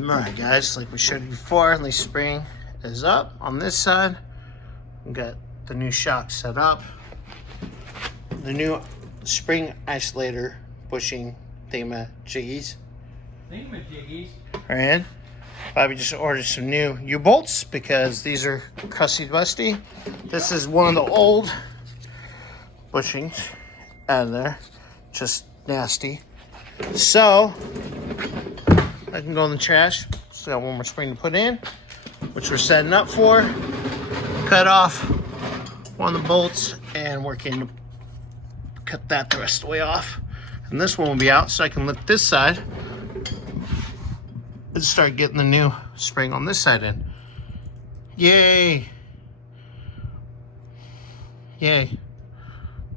Alright guys, like we showed you before, the spring is up on this side. We got the new shocks set up. The new spring isolator bushing thingamajiggies. Alright. Bobby just ordered some new U-bolts because these are crusty busty. This is one of the old bushings out of there. Just nasty. So I can go in the trash. Still got one more spring to put in, which we're setting up for. Cut off one of the bolts and working to cut that the rest of the way off. And this one will be out so I can lift this side and start getting the new spring on this side in. Yay! Yay.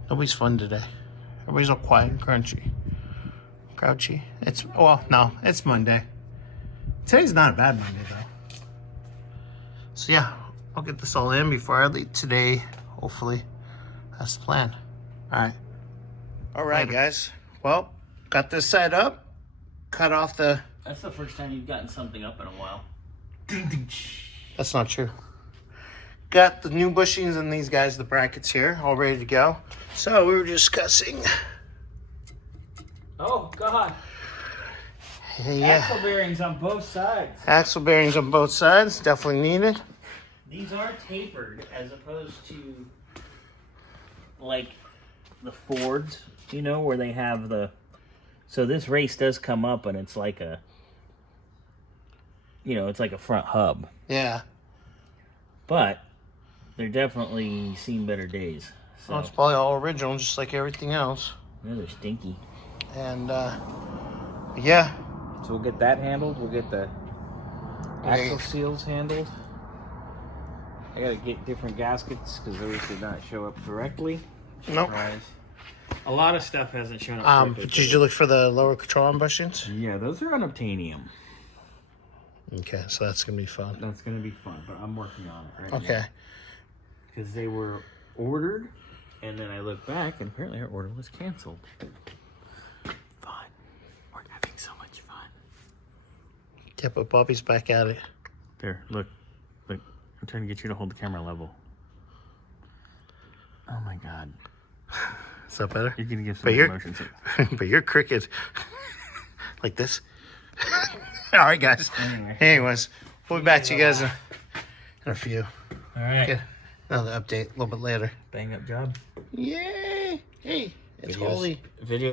Nobody's fun today. Everybody's all quiet and grouchy. It's, well, no, it's Monday. Today's not a bad Monday though. So yeah, I'll get this all in before I leave today. Hopefully, that's the plan. All right, guys. Well, got this side up. Cut off the. That's the first time you've gotten something up in a while. That's not true. Got the new bushings and these guys, the brackets here, all ready to go. So we were discussing. Oh God. Yeah. Axle bearings on both sides. Axle bearings on both sides, definitely needed. These are tapered as opposed to like the Fords, you know, where they have the. So this race does come up and it's like a, you know, it's like a front hub. Yeah. But they're definitely seen better days. So. Well, it's probably all original, just like everything else. Yeah, they're stinky. And yeah. So we'll get that handled. We'll get the axle seals handled. I gotta get different gaskets because those did not show up correctly. Nope. Surprise. A lot of stuff hasn't shown up correctly. Did you look for the lower control arm bushings? Yeah, those are unobtainium. Okay, so that's gonna be fun. That's gonna be fun, but I'm working on it right now. Okay. Because they were ordered, and then I looked back, and apparently our order was canceled. Fun. We're having so much fun. Yeah, but Bobby's back at it. There, look. Look. I'm trying to get you to hold the camera level. Oh my God. Is that better? You're gonna give some emotions. But you're crooked. Like this. All right, guys. Anyways, we'll be back to you guys in a few. All right. Get another update a little bit later. Bang up job. Yay! Hey, it's holy. Video.